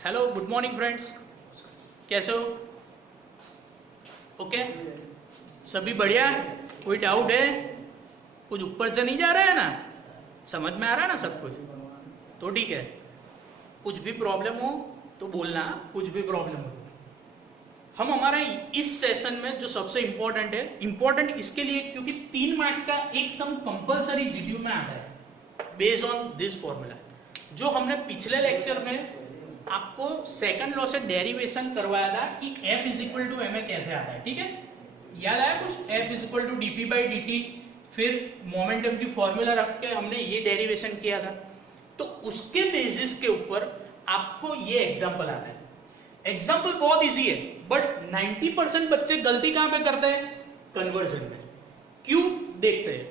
Hello, good morning friends. कैसे हो? Okay, सभी बढ़िया? कोई डाउट है? कुछ ऊपर से नहीं जा रहा है ना? समझ में आ रहा है ना सब कुछ? तो ठीक है। कुछ भी प्रॉब्लम हो तो बोलना, कुछ भी प्रॉब्लम हो। हम हमारा इस सेशन में जो सबसे इंपॉर्टेंट है, इंपॉर्टेंट इसके लिए क्योंकि 3 मार्क्स का एक सम कंपलसरी जीडीयू में आता है बेस्ड ऑन दिस फॉर्मूला। जो हमने पिछले लेक्चर में आपको सेकंड लॉ से डेरिवेशन करवाया था कि F is equal to m a कैसे आता है, ठीक है? याद आया कुछ? F is equal to dp by dt, फिर मोमेंटम की फॉर्मूला रख के हमने ये डेरिवेशन किया था। तो उसके बेसिस के ऊपर आपको ये एग्जांपल आता है। एग्जांपल बहुत इजी है, बट 90% बच्चे गलती कहां पे करते हैं? कन्वर्जन में। क्यों? देखते हैं।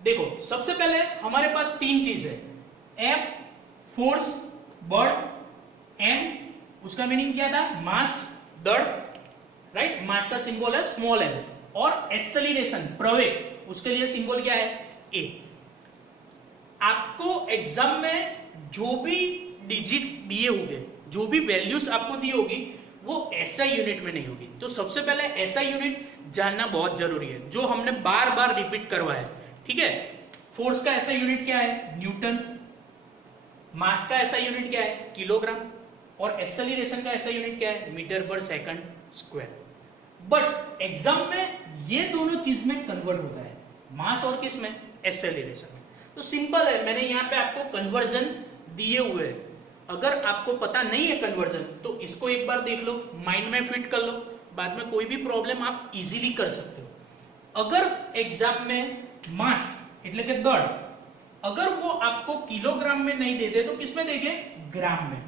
देखो, सबसे पहले हमारे पास 3 चीज है, F फोर्स, बल, m उसका मीनिंग क्या था? मास, दड़, राइट? मास का सिंबल है स्मॉल m, और एक्सेलरेशन, प्रवेग, उसके लिए सिंबल क्या है? a। आपको एग्जाम में जो भी डिजिट दिए होंगे, जो भी वैल्यूज आपको दी होगी, वो SI यूनिट में नहीं होगी। तो सबसे पहले SI यूनिट जानना बहुत जरूरी है, जो हमने बार बार रिपीट करवाया है, ठीक है? फोर्स का SI यूनिट क्या है? न्यूटन। मास का SI यूनिट क्या है? किलोग्राम। और एक्सेलरेशन का SI यूनिट क्या है? मीटर पर सेकंड स्क्वायर। बट एग्जाम में ये दोनों चीज में कन्वर्ट होता है, मास और किस में? एक्सेलरेशन में। तो सिंपल है, मैंने यहाँ पे आपको कन्वर्जन दिए हुए हैं। अगर आपको पता नहीं है कन्वर्जन, तो इसको एक बार देख लो, माइंड में फिट कर लो, बाद में कोई भी प्रॉब्लम आप इजीली कर सकते हो। अगर एग्जाम में मास એટલે કે દળ, अगर वो आपको किलोग्राम में नहीं देते तो किस में देंगे? ग्राम में।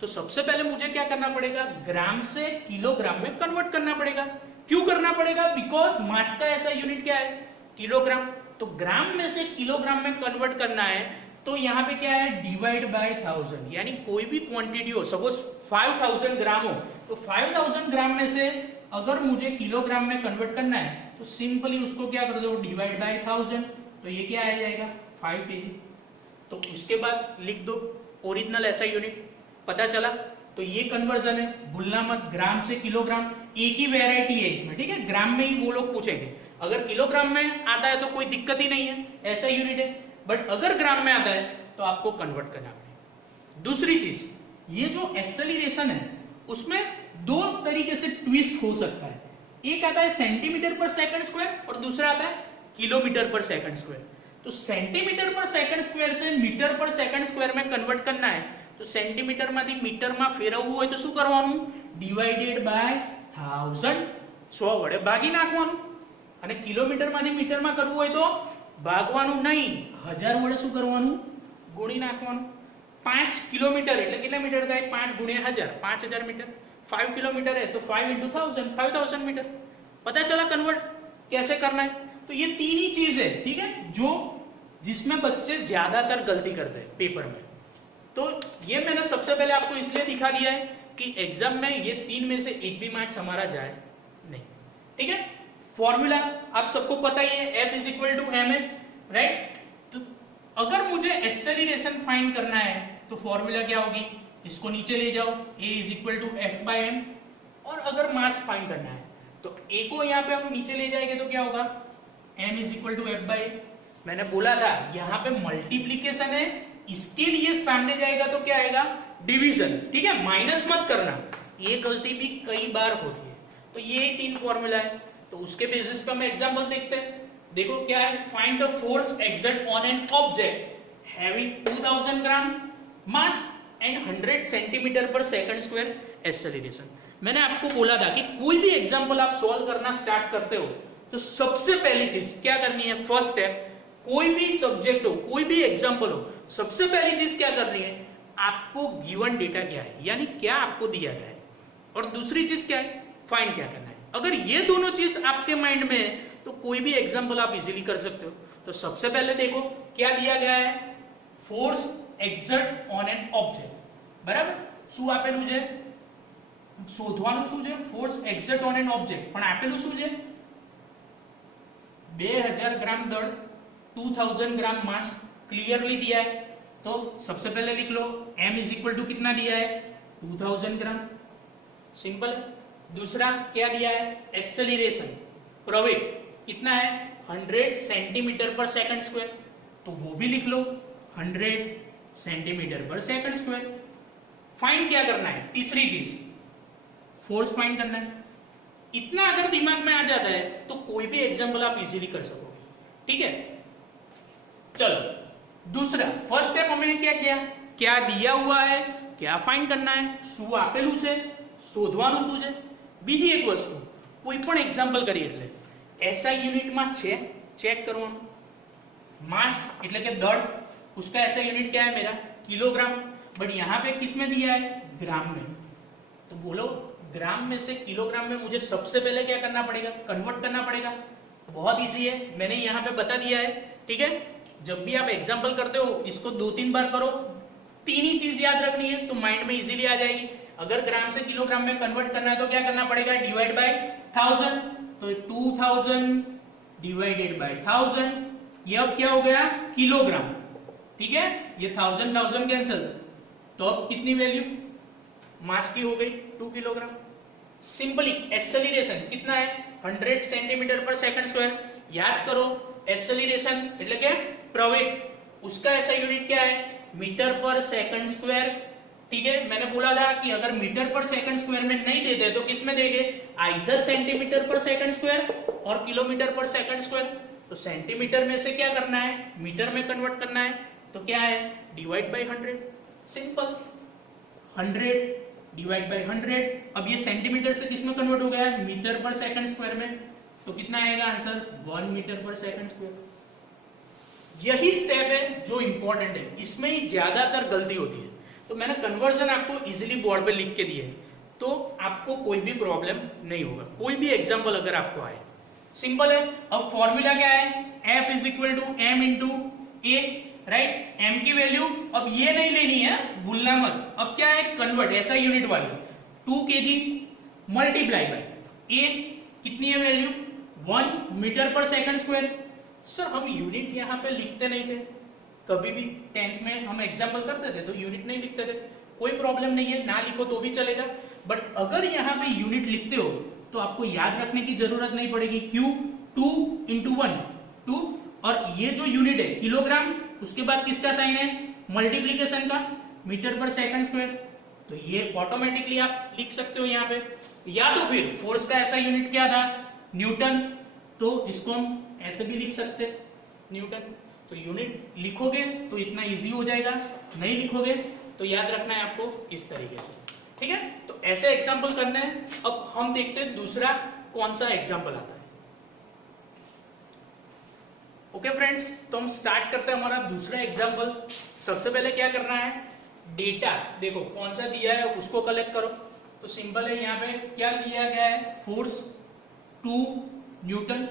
तो सबसे पहले मुझे क्या करना पड़ेगा? ग्राम से किलोग्राम में कन्वर्ट करना पड़ेगा। क्यों करना पड़ेगा? बिकॉज मास का ऐसा यूनिट क्या है? किलोग्राम। तो ग्राम में से किलोग्राम में कन्वर्ट करना है, तो यहाँ पे क्या है? डिवाइड बाय 1000, यानी कोई भी क्वांटिटी हो, सपोज 5000 ग्राम हो, तो 5000 ग्राम में से अगर मुझे किलोग्राम में कन्वर्ट करना है, तो सिंपली उसको क्या कर दो? Divide by 1000। तो ये क्या आ जाएगा? 5 kg। तो उसके बाद लिख दो ओरिजिनल ऐसा यूनिट। पता चला? तो ये कन्वर्जन है, भूलना मत। ग्राम से किलोग्राम, एक ही वेराइटी है इसमें, ठीक है? ग्राम में ही वो लोग पूछेंगे। अगर किलोग्राम में आता है तो कोई दिक्कत ही नहीं है, ऐसा यूनिट है। बट अगर ग्राम में आता है तो आपको कन्वर्ट करना पड़ेगा। दूसरी चीज, ये जो एक्सेलरेशन है उसमें 2 तरीके से ट्विस्ट हो सकता है। एक आता है सेंटीमीटर पर सेकंड स्क्वायर, और दूसरा आता है किलोमीटर पर सेकंड स्क्वायर। तो सेंटीमीटर पर सेकंड स्क्वायर से मीटर पर सेकंड स्क्वायर में कन्वर्ट करना है, तो सेंटीमीटर માંથી મીટરમાં ફેરવવું હોય તો શું કરવાનું? ડિવાઇડેડ બાય 1000, 100 વડે ભાગી નાખવાનું। અને કિલોમીટર માંથી મીટરમાં કરવું હોય તો ભાગવાનું નહીં, 1000 વડે શું કરવાનું? ગુણી નાખવાનું। 5 કિલોમીટર એટલે કેટલા મીટર થાય? 5 ગુણ્યા 1000, 5000 मीटर। 5 किलोमीटर है तो 5 into 1000, 5000 मीटर। पता चला कन्वर्ट कैसे करना है? तो ये 3 ही चीज है, ठीक है, जो जिसमें बच्चे ज्यादातर गलती करते हैं पेपर में। तो ये मैंने सबसे पहले आपको इसलिए दिखा दिया है कि एग्जाम में ये 3 में से एक भी मार्क्स हमारा जाए नहीं, ठीक है? फॉर्मूला आप सबको पता ही है, F is equal to m a, right? तो अगर मुझे एक्सेलरेशन फाइंड करना है तो फॉर्मूला क्या होगी? इसको नीचे ले जाओ, A is equal to f by m. और अगर मास फाइंड करना है तो A को यहाँ पे हम नीचे ले जाएंगे तो क्या होगा? M is equal to f by m. मैंने बोला था यहाँ पे मल्टीप्लीकेशन है, इसके लिए सामने जाएगा तो क्या आएगा? डिवीजन, ठीक है? माइनस मत करना, ये गलती भी कई बार होती है। तो ये 3 फॉर्मूला है, तो उसके बेसिस पे हम एग्जांपल देखते हैं। देखो क्या है? Find the force exert on an object having 2000 gram mass and 100 centimetre पर सेकंड स्क्वायर एक्सेलरेशन। मैंने आपको बोला था कि कोई भी एग्जांपल आप सॉल्व करना स्टार्ट करते हो तो सबसे पहली चीज क्या करनी है? फर्स्ट स्टेप, कोई भी सब्जेक्ट हो, कोई भी एग्जांपल हो, सबसे पहली चीज क्या करनी है? आपको गिवन डेटा क्या है, यानी क्या आपको दिया गया है, और दूसरी चीज क्या है? फाइंड क्या करना है। अगर ये दोनों चीज आपके माइंड में है तो कोई भी एग्जांपल आप इजीली कर सकते हो। तो सबसे पहले देखो क्या दिया गया है? Force exert on an object, બરાબર? શું આપેલું છે? શોધવાનું શું છે? ફોર્સ એક્સર્ટ ઓન એન ઓબ્જેક્ટ, પણ આપેલું શું છે? 2000 ग्राम दड़, 2000 ग्राम मास क्लियरली दिया है। तो सबसे पहले लिख लो m इज इक्वल टू कितना दिया है 2000 ग्राम, सिंपल है। दूसरा क्या दिया है एक्सेलरेशन प्रवेग कितना है 100 सेंटीमीटर पर सेकंड स्क्वायर, तो वो भी लिख लो 100 सेंटीमीटर पर सेकंड स्क्वायर। फाइंड क्या करना है, तीसरी चीज फोर्स फाइंड करना है। इतना अगर दिमाग में आ जाता है तो कोई भी एग्जांपल आप इजीली कर सकोगे, ठीक है। चलो दूसरा, फर्स्ट स्टेप हमने क्या किया, क्या दिया हुआ है, क्या फाइंड करना है, શું આપેલું છે શોધવાનું શું છે। બીજી એક વસ્તુ, કોઈ પણ એક્ઝામ્પલ કરીએ એટલે એસઆઈ યુનિટમાં છે ચેક કરવાનું, मास એટલે કે દળ, उसका ऐसा यूनिट क्या है मेरा किलोग्राम, बट यहाँ पे किस में दिया है ग्राम में, तो बोलो ग्राम में से किलोग्राम में मुझे सबसे पहले क्या करना पड़ेगा कन्वर्ट करना पड़ेगा। बहुत इजी है, मैंने यहाँ पे बता दिया है, ठीक है। जब भी आप एग्जाम्पल करते हो इसको 2-3 बार करो, 3 ही चीज याद रखनी है तो माइंड में इजीली आ जाएगी। अगर ग्राम से किलोग्राम में कन्वर्ट करना है तो क्या करना पड़ेगा डिवाइड बाय 1000, तो 2000 डिवाइडेड बाय 1000, ये अब क्या हो गया किलोग्राम, ठीक है। ये 1000 कैंसिल, तो अब कितनी वैल्यू मास की हो गई 2 किलोग्राम। सिंपली एक्सेलरेशन कितना है 100 सेंटीमीटर पर सेकंड स्क्वायर, याद करो एक्सेलरेशन એટલે કે प्रवेग, उसका ऐसा यूनिट क्या है मीटर पर सेकंड स्क्वायर, ठीक है। मैंने बोला था कि अगर मीटर पर सेकंड स्क्वायर में नहीं देते तो किस में देंगे आइदर सेंटीमीटर पर सेकंड स्क्वायर और किलोमीटर पर सेकंड स्क्वायर, तो सेंटीमीटर में से क्या करना है मीटर में कन्वर्ट करना है, तो क्या है divide by 100, simple 100 divide by 100। अब ये सेंटीमीटर से किस में कन्वर्ट हो गया मीटर पर सेकंड स्क्वायर में, तो कितना आएगा आंसर 1 मीटर पर सेकंड स्क्वायर। यही स्टेप है जो इंपॉर्टेंट है, इसमें ही ज्यादातर गलती होती है, तो मैंने कन्वर्जन आपको इजीली बोर्ड पे लिख के दिए है, तो आपको कोई भी प्रॉब्लम नहीं होगा। कोई भी एग्जांपल अगर आपको आए सिंपल है। अब फॉर्मूला क्या है F is equal to m into a, right. m की वैल्यू अब ये नहीं लेनी है, भूलना मत। अब क्या है कन्वर्ट ऐसा यूनिट वाली 2 kg मल्टीप्लाई बाय a, कितनी है वैल्यू 1 मीटर पर सेकंड स्क्वायर। सर हम यूनिट यहाँ पे लिखते नहीं थे, कभी भी 10th में हम एग्जाम्पल करते थे तो यूनिट नहीं लिखते थे, कोई प्रॉब्लम नहीं है, ना लिखो तो भी चलेगा। बट अगर यहाँ पे यूनिट लिखते हो तो आपको याद रखने की जरूरत नहीं पड़ेगी, क्यों 2 इंटू 1 2, और ये जो यूनिट है किलोग्राम, उसके बाद किसका साइन है मल्टीप्लीकेशन का मीटर पर सेकंड स्क्वायर, तो ये ऑटोमेटिकली आप लिख सकते हो यहाँ पे। या तो फिर फोर्स का ऐसा यूनिट क्या था न्यूटन, तो इसको हम ऐसे भी लिख सकते न्यूटन। तो यूनिट लिखोगे तो इतना इजी हो जाएगा, नहीं लिखोगे तो याद रखना है आपको इस तरीके से, ठीक है। तो ऐसे एग्जाम्पल करना है। अब हम देखते हैं दूसरा कौन सा एग्जाम्पल आता है। ओके फ्रेंड्स, तो हम स्टार्ट करते हैं हमारा दूसरा एग्जाम्पल। सबसे पहले क्या करना है डेटा देखो कौन सा दिया है उसको कलेक्ट करो। तो सिंपल है, यहाँ पे क्या दिया गया है फोर्स 2 न्यूटन,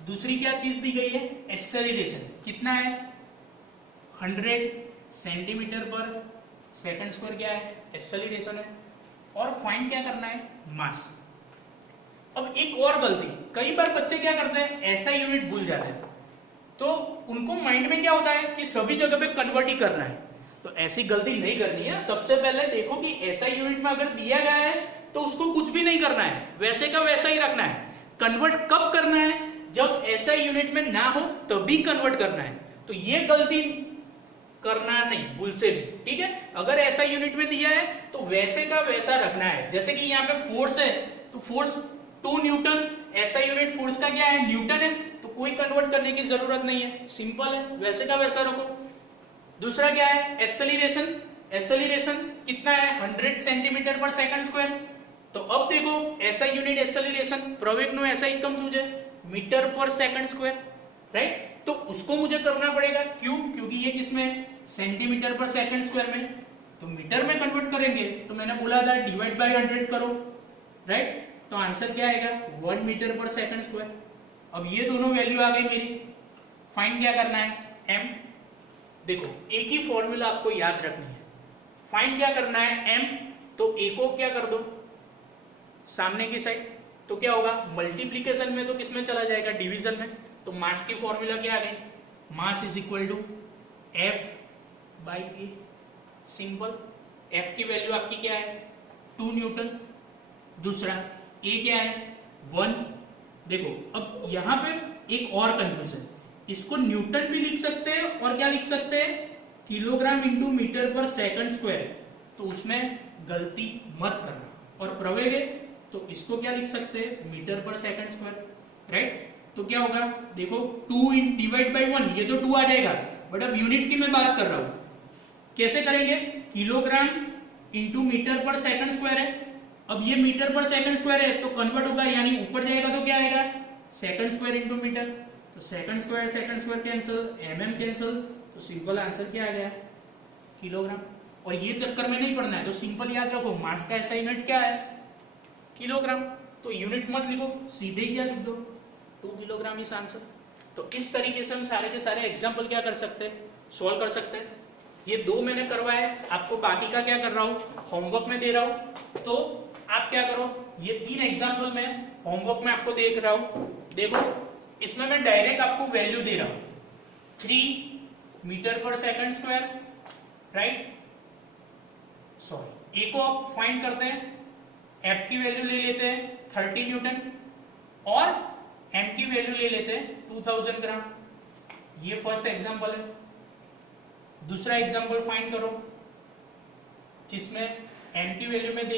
दूसरी क्या चीज दी गई है एक्सेलरेशन कितना है 100 सेंटीमीटर पर सेकंड स्क्वायर, क्या है एक्सेलरेशन है, और फाइंड क्या करना है मास। अब एक और गलती, कई बार बच्चे क्या करते हैं ऐसा यूनिट भूल जाते हैं, तो उनको माइंड में क्या होता है कि सभी जगह पे कन्वर्ट ही करना है, तो ऐसी गलती नहीं करनी है। सबसे पहले देखो कि ऐसा यूनिट में अगर दिया गया है तो उसको कुछ भी नहीं करना है, वैसे का वैसा ही रखना है। कन्वर्ट कब करना है जब ऐसा यूनिट में ना हो तभी कन्वर्ट करना है, तो ये गलती करना नहीं भूल से भी, ठीक है। अगर ऐसा यूनिट में दिया है तो वैसे का वैसा रखना है। जैसे कि यहाँ पे फोर्स है तो फोर्स 2 न्यूटन, ऐसा यूनिट फोर्स का क्या है न्यूटन है, तो कोई कन्वर्ट करने की जरूरत नहीं है, सिंपल है, वैसे का वैसा रखो। दूसरा क्या है एक्सेलरेशन, एक्सेलरेशन कितना है 100 सेंटीमीटर पर सेकंड स्क्वायर, तो अब देखो ऐसा यूनिट एक्सेलरेशन प्रवेग नो ऐसा एकदम सूझे मीटर पर सेकंड स्क्वायर, राइट। तो उसको मुझे करना पड़ेगा, क्यों क्योंकि ये किसमें सेंटीमीटर पर सेकंड स्क्वायर में, तो मीटर में कन्वर्ट करेंगे तो मैंने बोला था डिवाइड बाय 100 करो, राइट। तो आंसर क्या आएगा 1 मीटर पर सेकंड स्क्वायर। अब ये दोनों वैल्यू आ गई मेरी, फाइंड क्या करना है m। देखो एक ही फॉर्मूला आपको याद रखनी है, फाइंड क्या करना है m, तो a को क्या कर दो सामने की साइड, तो क्या होगा मल्टीप्लीकेशन में तो किसमें चला जाएगा डिवीजन में, तो मास की फॉर्मूला क्या आ गई mass is equal to F by a, simple. F की वैल्यू आपकी क्या है 2 न्यूटन, दूसरा ए क्या है 1। देखो अब यहां पे एक और कंफ्यूजन, इसको न्यूटन भी लिख सकते हैं और क्या लिख सकते हैं किलोग्राम इंटू मीटर पर सेकंड स्क्वायर, तो उसमें गलती मत करना। और प्रवेग है तो इसको क्या लिख सकते हैं मीटर पर सेकंड स्क्वायर, राइट। तो क्या होगा देखो 2 डिवाइड बाई 1, ये तो 2 आ जाएगा, बट अब यूनिट की मैं बात कर रहा हूं, कैसे करेंगे किलोग्राम इंटू मीटर पर सेकंड स्क्वायर है। अब ये मीटर पर सेकंड स्क्वायर है तो कन्वर्ट होगा, यानी ऊपर जाएगा तो क्या आएगा सेकंड स्क्वायर इंटू मीटर, तो second square cancel, MM cancel, तो सिंपल आंसर क्या आ गया किलोग्राम। और ये चक्कर में नहीं पड़ना है, तो सिंपल याद रखो मास का ऐसा यूनिट क्या है किलोग्राम, तो यूनिट मत लिखो, सीधे ही क्या लिख दो 2 किलोग्राम इस आंसर। तो इस तरीके से हम सारे के सारे एग्जाम्पल क्या कर सकते हैं सॉल्व कर सकते हैं। ये 2 मैंने करवाए, आपको बाकी का क्या कर रहा हूं होमवर्क में दे रहा हूं, तो आप क्या करो ये 3 एग्जाम्पल मैं होमवर्क में आपको देख रहा हूं। देखो इसमें मैं डायरेक्ट आपको वैल्यू दे रहा हूं 3 मीटर पर सेकंड स्क्वायर, राइट। सॉरी, ए को आप फाइंड करते हैं, एफ की वैल्यू ले लेते हैं 30 न्यूटन और एम की वैल्यू ले लेते हैं 2000 ग्राम। ये फर्स्ट एग्जांपल है। दूसरा एग्जांपल फाइंड करो जिसमें एम की वैल्यू में दे